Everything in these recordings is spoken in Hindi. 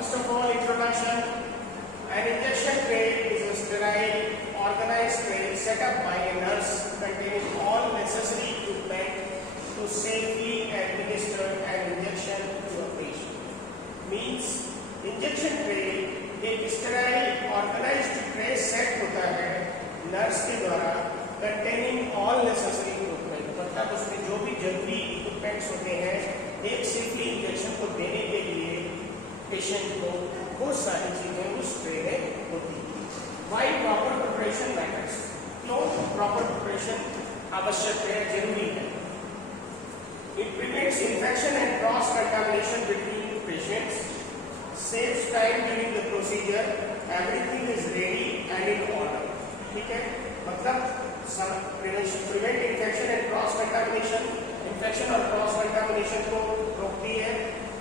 First of all, introduction. An injection tray is a sterile, organized tray set up by a nurse containing all necessary equipment to safely administer an injection to a patient. Means injection tray एक sterile, organized tray set होता है नर्स के द्वारा containing all necessary equipment. मतलब उसमें जो भी जरूरी इक्विपमेंट्स होते हैं एक सेफली इंजेक्शन को देने के लिए पेशेंट को बहुत सारी चीजें उस ट्रे में होती है. Why proper preparation matters. क्यों प्रॉपर प्रिपरेशन आवश्यक है, जरूरी है. It prevents infection and cross contamination between patients, saves time during the procedure, everything is ready and in order. ठीक है, मतलब prevent infection and cross contamination, infection और क्रॉस कंटामिनेशन को रोकती है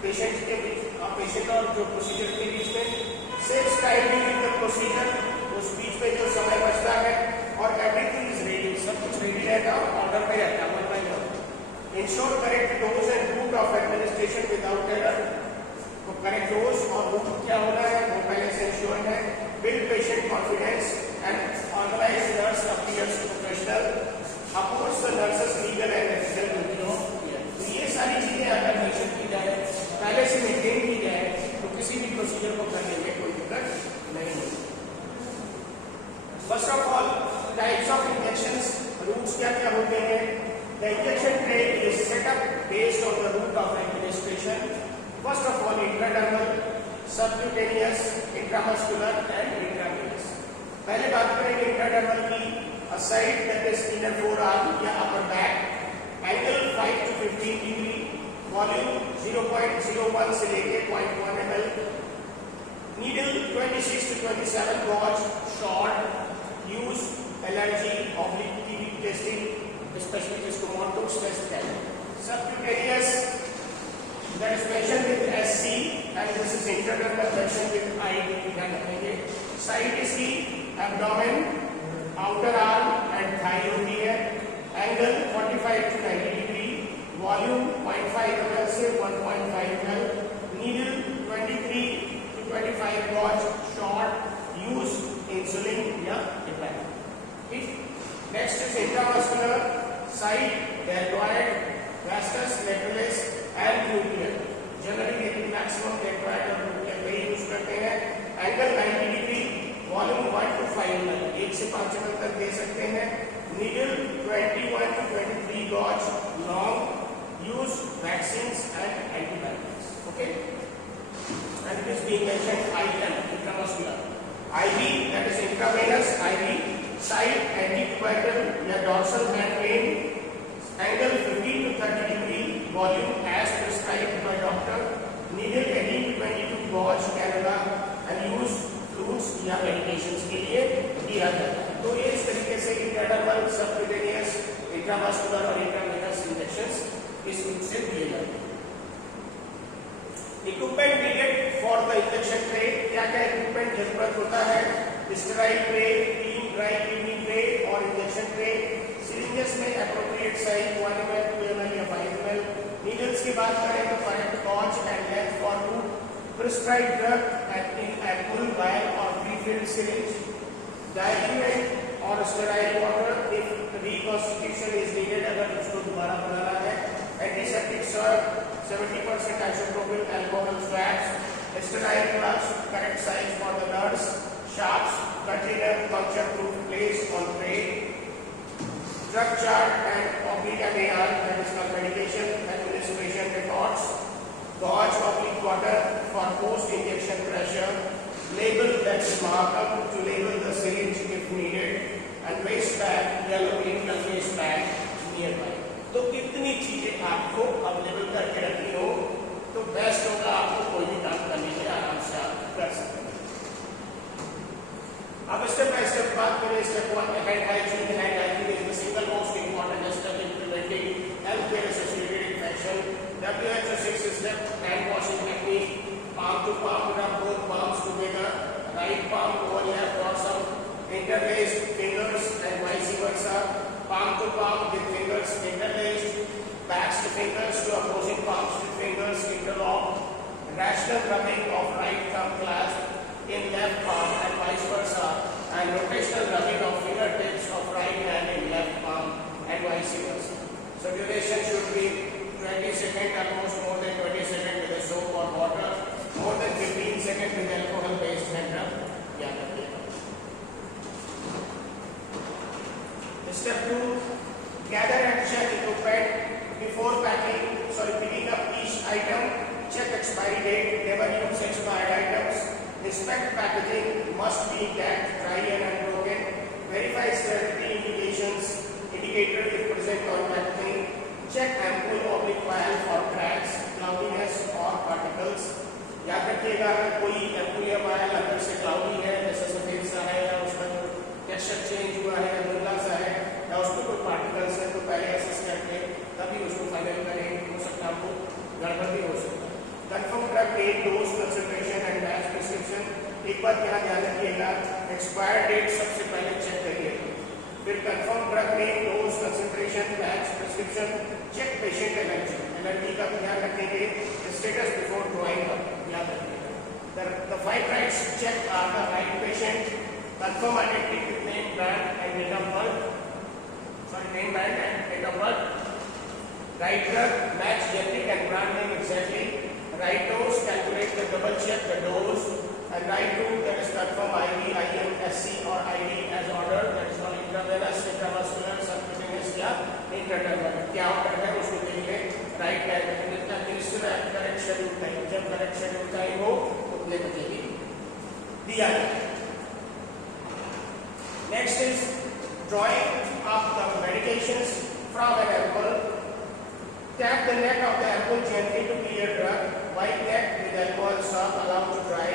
पेशेंट के बीच, पेशेंट और जो प्रोसीजर के बीच में. Saves time during the procedure, उस बीच में जो समय बचता है. और एवरीथिंग इज रेडी, सब कुछ रेडी रहता है, ऑर्डर पे रहता है, one by one. Ensure correct dose and route of administration without error. तो करेक्ट डोज और रूट क्या होना है वो पहले से इंश्योर है. Build patient confidence and organise nurse appears professional, upholds the nurse's legal and ethical duty of care. ये सारी चीजें अगर मेंशन की जाए, पहले से मेंटेन की जाए, तो किसी भी प्रोसीजर को करने में कोई दिक्कत नहीं होती. First of all types of injections, routes क्या क्या होते हैं. The injection tray is set up based on the route of administration. First of all, intradermal, subcutaneous, intramuscular and intravenous. पहले बात करेंगे इंट्राडर्मल की. A site that is inner forearm या upper back, angle 5 to 15 degree, volume 0.01 से लेके 0.1 ml, needle 26 to 27 gauge, short, use allergy, TB testing, especially जिसको Montoux test है. Subcutaneous, that is mentioned with SC and this is intradermal mentioned with ID. ध्यान रखेंगे. साइड इसकी abdomen, outer arm and thigh होती है. Angle 45 to 90 degree, volume 0.5 ml से 1.5 ml, needle 23 to 25 gauge, short, use insulin या इपैक. ठीक. Next is intramuscular, side deltoid, वास्कस, lateralis and nuclear. Generally maximum deltoid और न्यूक्लियर पे यूज करते हैं. Angle 90 degree, volume 1 to 5 ml, 1 से 5 ml तक दे सकते हैं. Needle 21 to 23 gauge, long, use vaccines and antibiotics. Okay, and it is being mentioned IM, intramuscular. IV, that is intravenous IV, side anticoagulant या dorsal membrane, angle 15 to 30 degree, volume as prescribed by doctor, needle 18 to 22 gauge, cannula and use fluids या medications के लिए दिया जाता है. तो ये इस तरीके से इंट्राडर्मल, सबक्यूटेनियस, इंट्रामस्कुलर और इंट्रावेनस इंजेक्शंस इस रूट से दिए जाते हैं. Equipment needed for the injection tray. क्या क्या इक्विपमेंट जरूरत होता है. Sterile tray, clean dry cleaning tray और इंजेक्शन ट्रे. सिरिंजेस में एप्रोप्रिएट साइज 1 ml, 2 ml या 5 ml. नीडल्स की बात करें तो correct gauge and length for route. Prescribed drug acting alcohol, vial और प्रीफिल्ड सिरिंज. डाइल्यूट और sterile water if reconstitution is needed, अगर उसको दोबारा बनाना है. Antiseptic serve, 70% isopropyl alcohol swabs. Sterile gloves, correct size for the nurse. Sharps, container, puncture proof, placed on tray. Drug chart and /MAR, that is called medication administration records. Gauge water for post injection pressure. Label, that is markup to label the syringe if needed. And waste bag, yellow clinical waste bag nearby. तो इतनी चीजें आपको अवेलेबल करके रखनी हो तो बेस्ट होगा. आपको कोई भी काम करने के आराम से आप कर सकते हैं. अब स्टेप बाय स्टेप बात करें. Step 1, hand hygiene. Hand hygiene is the single most important step in preventing health care associated infection. WHO 6 step hand washing technique. Palm to palm, rub both palms together. Right palm over left dorsum. Interlaced fingers and vice versa. Palm to palm with fingers interlaced. Backs to fingers to opposing palms with fingers interlocked. rational rubbing of right thumb clasp in left palm and vice versa, and rotational rubbing of fingertips of right hand in left palm and vice versa. So duration should be 20 seconds, at most more than 20 seconds with a soap or water, more than 15 seconds with alcohol based hand rub. याद रखिएगा. Step 2, gather and check equipment before picking up each item. Check expiry date, never use expired items. Inspect packaging, must be intact, dry and unbroken. Verify sterility indicator if present on packaging. Check ampoule oblique vial for cracks, cloudiness or particles. याद रखिएगा अगर कोई एम्पूल या वायल अंदर से क्लाउडी है, जैसे सफेद सा है या उसका टेक्सचर चेंज हुआ है या धुंधला सा है या उसमें कोई पार्टिकल्स है, तो पहले असेस करके तभी उसको फाइनल करें. हो सकता है आपको गड़बड़ भी हो सकता है. Confirm drug date, dose, concentration and batch prescription. एक बात यहाँ ध्यान रखिएगा, एक्सपायर डेट सबसे पहले चेक करिएगा. फिर confirm drug name, dose, concentration, batch prescription. Check patient allergy का ध्यान रखेंगे. स्टेटस बिफोर ड्रॉइंग अप याद रखिएगा. The 5 rights check are the right patient, confirm identity with name, brand and date of birth. Name, brand and date of birth. Right drug, match generic and brand name exactly. Right dose, calculate the double check the dose. And right route, that is confirm IV, IM, SC or ID as ordered. That is not intravenous, intramuscular, subcutaneous या intradermal. क्या order है उसको देखेंगे. Right time, जितना correct schedule time, जब correct schedule time हो उतने बजे ही दिया जाए. Next is drawing up the medications from an ampoule. Tap the neck of the ampoule gently to clear drug. Wipe neck with alcohol soap, allow to dry.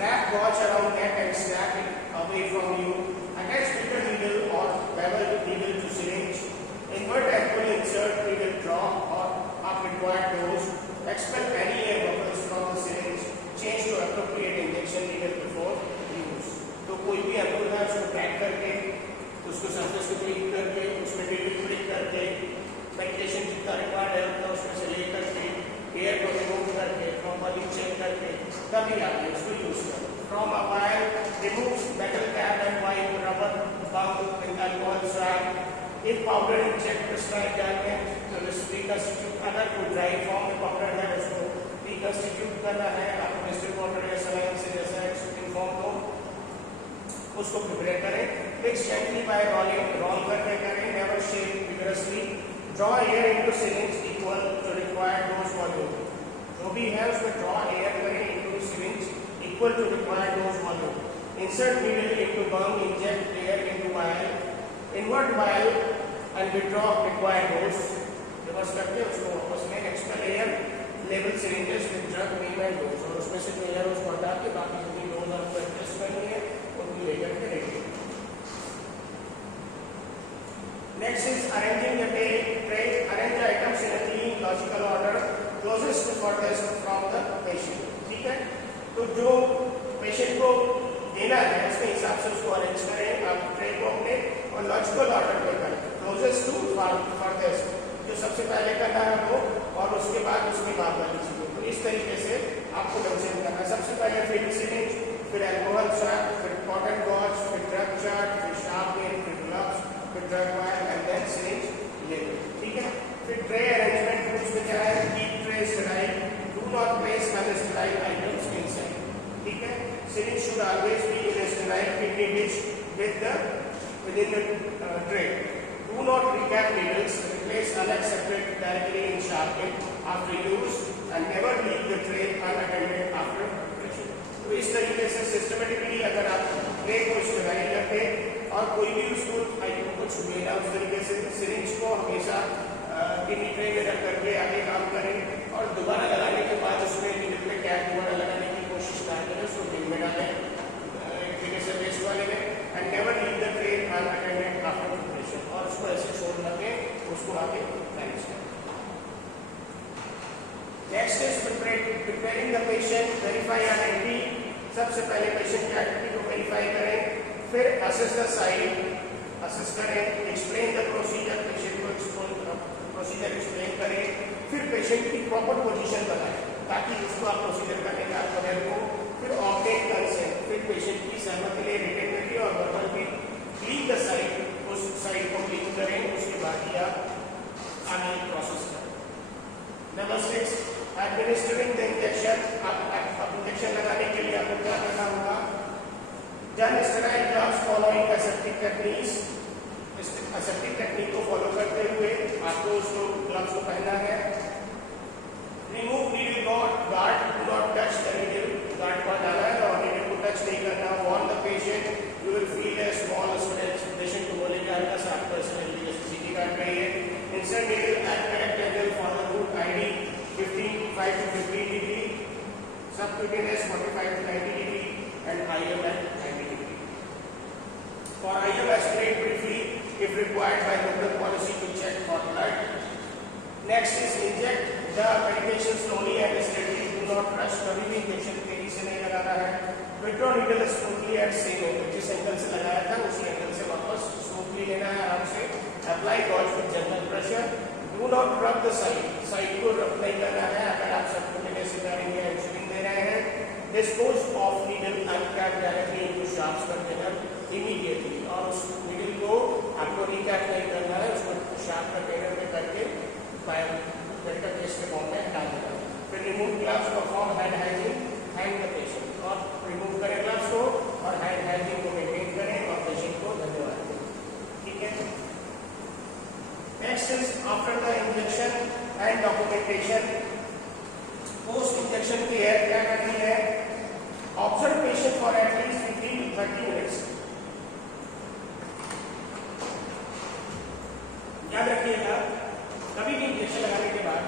Wrap gauze around neck and snap it away from you. Attach bigger needle or bevel needle to syringe. Invert ampoule, insert needle drop or up required dose. Expel any air bubbles from the syringe. Change to appropriate injection needle before use. तो कोई भी ampoule है उसको क्रैक करके, उसको सरफेस को क्लीन करके, उसमें needle prick करके, medication जितना रिक्वायर्ड है उतना उसमें से ले करके, एयर को रिमूव करके, प्रॉपर्ली चेक करके, तभी आप उसको यूज करें. From a vial, remove metal cap and wipe rubber bump with alcohol swab. If powder inject prescribed जाएंगे तो reconstitute, अगर कोई dry form में powder है उसको reconstitute करना है, आपको distilled water या saline से जैसा extruding form हो उसको prepare करें. Mix gently by rolling, roll करके करें, never shake vigorously. Draw air into syringe equal to required dose volume. जो भी है उसमें draw air करें into syringe equal to required dose volume. Insert needle into bung, inject air into vial. Invert vial and withdraw required dose. Reverse करके उसको वापस में expel air, label syringes with drug name and dose. और उसमें से जो air उसको हटा के बाकी जितनी dose आपको adjust करनी है उनकी लेकर के ready. Next is arranging the tray. Arrange the items in a clean logical order, closest to furthest from the patient. ठीक है? तो जो पेशेंट को देना है उसके हिसाब से उसको अरेंज करें. आप ट्रे को अपने और लॉजिकल ऑर्डर में करें, क्लोजेस्ट टू फर्देस्ट. जो सबसे पहले करना है वो और उसके बाद उसके बाद वाली चीजें. तो इस तरीके से आपको मेंशन करना है. सबसे पहले फिर सिरिंज, फिर एल्कोहल स्वैब, फिर कॉटन गॉज, फिर ड्रग चार्ट, फिर शार्प पेन, फिर ग्लव्स, फिर drug wire and then syringe label. ठीक है? फिर ट्रे अरेंजमेंट रूल्स में क्या है? Keep tray sterile, do not place unsterile items inside. ठीक है? Syringe should always be in a sterile kidney dish within the tray. Do not recap needles. Replace unaccepted directly in sharpening after use and never leave the tray unattended after preparation. तो इस तरीके से सिस्टमेटिकली अगर आप ट्रे को स्टेराइल रखें और कोई भी उसको आइटम को छुए ना, उस तरीके से सिरिंज को हमेशा किडनी ट्रे में रख करके आगे काम करें और दोबारा लगाने के बाद उसमें नीडल पे कैप दोबारा लगाने की कोशिश ना करें. उसको बिल में डालें एक जगह से वेस्ट वाले में and never leave the tray unattended after preparation. और उसको ऐसे छोड़ लगे उसको आगे मैनेज करें. Next is preparing the patient. Verify identity. सबसे पहले पेशेंट की आइडेंटिटी को वेरीफाई करें. फिर असेस द साइट, असेस करें. Explain the procedure. पेशेंट को प्रोसीजर एक्सप्लेन करें. फिर पेशेंट की प्रॉपर पोजीशन बताएं. ताकि उसको आप प्रोसीजर करने का आपको हेल्प हो। फिर ऑब्टेन कंसेंट, फिर पेशेंट की सहमति ले रिटन करिए और वर्बल भी क्लीन द साइट, उस साइट को क्लीन करें, उसके बाद ही आप आगे प्रोसेस करें। Number 6, administering the injection. आप इंजेक्शन लगाने के लिए आपको क्या करना होगा? Done sterile gloves following aseptic techniques। aseptic technique को फॉलो करते हुए आपको उसको ग्लव्स को पहनना है। Remove needle guard, do not touch the needle. Guard को हटाना है और नीडल को टच नहीं करना। Warn the patient, you will feel a small stretch. Patient को बोलेगा हल्का सा आपको ऐसा लगेगा जैसे सीटी काट रही है। Insert needle at correct angle for the route ID 5 to 15 degree, subcutaneous 45 to 90 degree and IM at 90 degree. For IM, aspirate briefly if required by local policy to check for blood. Next is inject the medication slowly and steadily. Do not rush. कभी भी इंजेक्शन तेजी से नहीं लगाना है। Withdraw needle smoothly and same angle, जिस एंगल से लगाया था उसी एंगल से वापस स्मूथली लेना है, आराम से। Apply gauze with gentle pressure. Do not rub the site. Site को रब नहीं करना है। अगर आप सबक्यूटेनियस सिजारिंग या इंसुलिन दे रहे हैं, dispose of needle and cap directly into sharp container immediately। और उस needle को आपको recap नहीं करना है, उसको sharp container में करके मेडिकल वेस्ट के फॉर्म में हटा देना। फिर remove gloves, perform hand hygiene, hand the patient. और रिमूव करें ग्लव्स को और हैंड हाइजीन को मेंटेन करें और पेशेंट को धन्यवाद दें। ठीक है। Next is after the injection and documentation. Post injection care क्या करनी है? Observe patient for at least 15 to 30 minutes. याद रखिएगा, कभी भी इंजेक्शन लगाने के बाद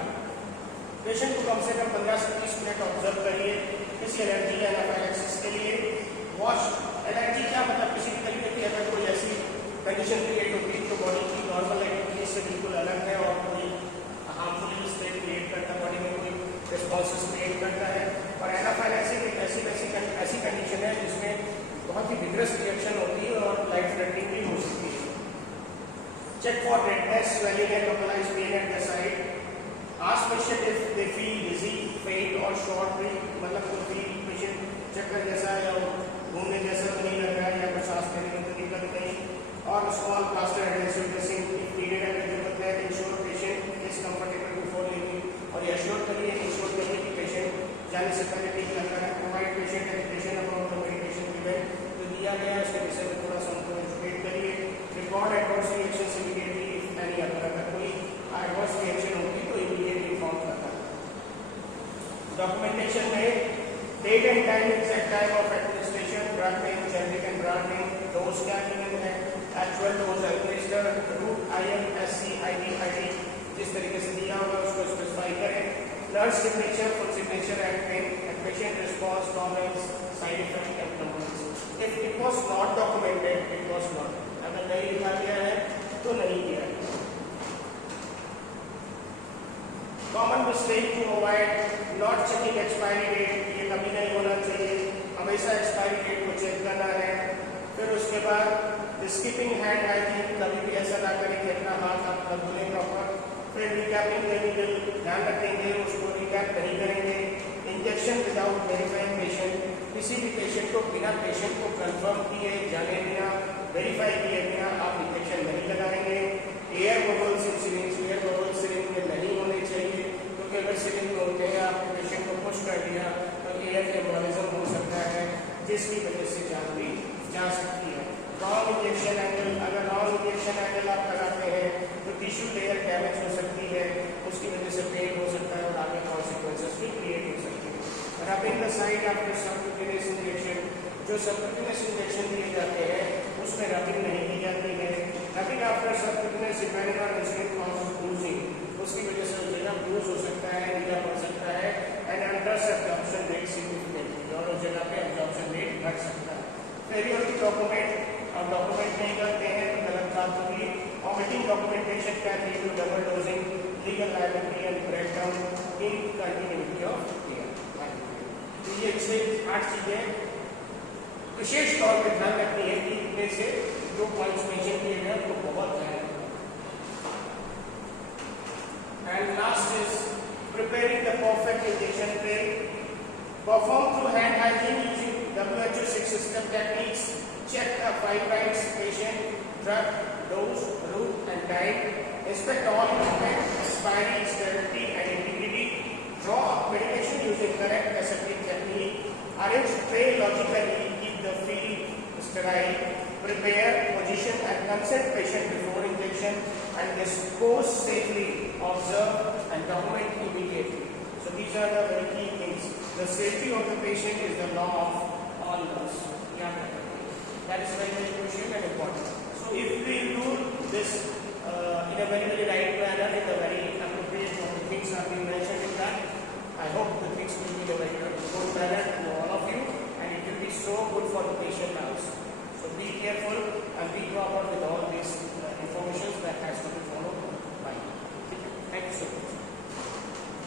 पेशेंट को कम से कम 15 से 30 मिनट ऑब्जर्व करिए किसी एलर्जी या एनाफिलैक्सिस के लिए। वॉश एलर्जी क्या मतलब? किसी भी तरीके की अगर कोई ऐसी कंडीशन क्रिएट होती है तो बॉडी की नॉर्मल एक्टिविटीज से बिल्कुल अलग है और कोई हार्मफुल स्टेट क्रिएट करता है, बॉडी में कोई रिस्पॉन्सेस क्रिएट करता है। और एनाफिलैक्सिस एक ऐसी कंडीशन है जिसमें बहुत ही विग्रस रिएक्शन होती है और लाइफ थ्रेटनिंग भी हो सकती है। Check for redness, swelling and localized pain at the site. Ask patient if they feel dizzy, faint or short breath, मतलब कोई फील पेशेंट चक्कर जैसा या घूमने जैसा तो नहीं लग रहा है या कुछ सांस लेने में तो दिक्कत नहीं। और small plaster adhesive dressing if needed, अगर जरूरत है। Ensure patient is comfortable before leaving, और एश्योर करिए, इंश्योर करिए कि पेशेंट जाने से पहले ठीक लग रहा है। Provide patient education about the medication given, जो दिया गया है उसके विषय में थोड़ा सा उनको एजुकेट करिए। Record adverse reactions immediately if any अगर कोई एडवर्स रिएक्शन होती तो इमीडिएटली इन्फॉर्म करना। डॉक्यूमेंटेशन में date and time, exact time of administration, drug name, generic and brand name, dose क्या गिवन है, actual dose administer, route IM, SC, ID, जिस तरीके से दिया होगा उसको स्पेसिफाई करें। Nurse signature, full signature and patient response, tolerance, side effect and complaints. If it was not documented, it was not, अगर नहीं लिखा गया है तो नहीं किया है। Common mistake to avoid not checking expiry date, ये कभी नहीं होना चाहिए, हमेशा एक्सपायरी डेट को चेक करना है। फिर उसके बाद स्किपिंग हैंड हाइजीन, कभी भी ऐसा ना करें कि अपना हाथ आप न धुलें प्रॉपर। फिर रिकैपिंग द नीडल, ध्यान रखेंगे उसको रिकैप नहीं करेंगे। इंजेक्शन विदाउट वेरीफाइंग पेशेंट, किसी भी पेशेंट को बिना पेशेंट को कंफर्म किए जाने बिना, वेरीफाई किए बिना आप इंजेक्शन नहीं लगाएंगे। एयर बबल्स इन सिरिंज, एयर बबल्स सिरिंज में नहीं होने चाहिए, क्योंकि अगर सिरिंज में होते हैं आपने पेशेंट को पुश कर दिया तो एयर एम्बोलिज्म हो सकता है, जिसकी वजह से जान भी जा सकती है। रॉन्ग इंजेक्शन एंगल, अगर रॉन्ग इंजेक्शन एंगल आप लगाते हैं तो टिश्यू लेयर डैमेज हो सकती है, उसकी वजह से पेन हो सकता है और आगे कॉन्सिक्वेंसेस भी क्रिएट हो सकती है। Rubbing the site after subcutaneous injection, जो सबक्यूटेनियस इंजेक्शन दिए जाते हैं उसमें रबिंग नहीं की जाती है। Rubbing after subcutaneous dependent on insulin causes bruising, उसकी वजह से जगह ब्रूज हो सकता है, नीला पड़ सकता है and under absorption rate significantly, और उस जगह पे एब्जॉर्प्शन रेट घट सकता है। फेलियर टू डॉक्यूमेंट, अब डॉक्यूमेंट नहीं करते हैं तो गलत बात होगी। Omitting documentation can lead to double dosing, legal liability and breakdown in continuity of care. तो ये 6-8 चीजें विशेष तौर पर ध्यान रखनी है कि इनमें से जो पॉइंट्स मेंशन किए गए उनको बहुत ध्यान रखना। And last is preparing the perfect injection tray, perform through hand hygiene using WHO 6 system techniques, check the 5 rights patient, drug, dose, route and time, inspect all equipment, expiry, sterility and integrity, draw up medication using correct aseptic technique, arrange tray logically, keep the field sterile, prepare, position and consent patient before injection and dispose safely, observe and document immediately. So these are the very key things. The safety of the patient is the law of all laws. That is very, very crucial and important. So if we do this in a very, very right manner, in a very appropriate manner, the things are being mentioned in that, I hope the things will be in a very good manner to all of you and it will be so good for the patient.